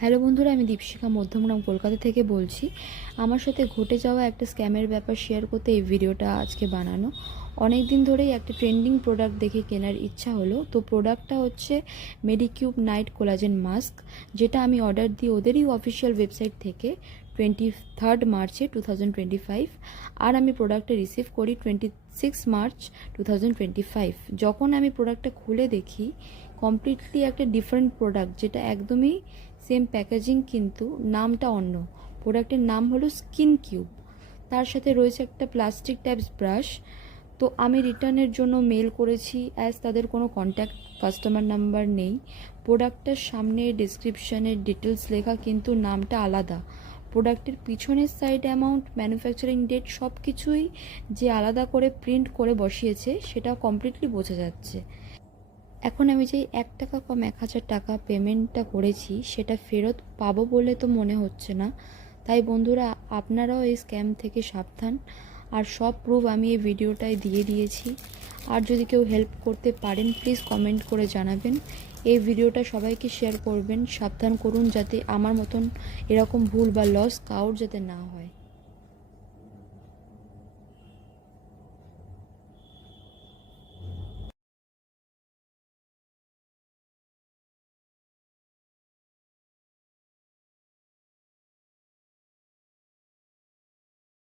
Hello বন্ধুরা, আমি দীপশিখা মধ্যমগ্রাম কলকাতা থেকে বলছি। আমার সাথে ঘটে যাওয়া একটা স্ক্যামের ব্যাপার শেয়ার করতে এই ভিডিওটা আজকে বানানো। অনেক দিন ধরেই একটা ট্রেন্ডিং প্রোডাক্ট দেখে কেনার ইচ্ছা হলো। তো প্রোডাক্টটা হচ্ছে মেডিকিউব নাইট কোলাজেন মাস্ক, যেটা আমি অর্ডার দিই ওদেরই অফিসিয়াল ওয়েবসাইট থেকে 23 মার্চে 2025। আর আমি প্রোডাক্টটা রিসিভ করি 26 মার্চ 2025। যখন আমি প্রোডাক্টটা খুলে দেখি, কমপ্লিটলি একটা ডিফারেন্ট প্রোডাক্ট, যেটা একদমই সেম প্যাকেজিং কিন্তু নামটা অন্য। প্রোডাক্টের নাম হলো স্কিন কিউব, তার সাথে রয়েছে একটা প্লাস্টিক টাইপস ব্রাশ। তো আমি রিটার্নের জন্য মেল করেছি, অ্যাজ তাদের কোনো কন্ট্যাক্ট কাস্টমার নাম্বার নেই। প্রোডাক্টটার সামনে ডিসক্রিপশানের ডিটেলস লেখা, কিন্তু নামটা আলাদা। প্রোডাক্টের পিছনের সাইড, অ্যামাউন্ট, ম্যানুফ্যাকচারিং ডেট সব কিছুই যে আলাদা করে প্রিন্ট করে বসিয়েছে সেটা কমপ্লিটলি বোঝা যাচ্ছে। এখন আমি যেই 1 টাকা কম 1000 টাকা পেমেন্টটা করেছি সেটা ফেরত পাবো বলে তো মনে হচ্ছে না। তাই বন্ধুরা, আপনারাও এই স্ক্যাম থেকে সাবধান। আর সব প্রুফ আমি এই ভিডিওটায় দিয়ে দিয়েছি। আর যদি কেউ হেল্প করতে পারেন প্লিজ কমেন্ট করে জানাবেন। এই ভিডিওটা সবাইকে শেয়ার করবেন, সাবধান করুন যাতে আমার মতন এরকম ভুল বা লস কাউর যাতে না হয়।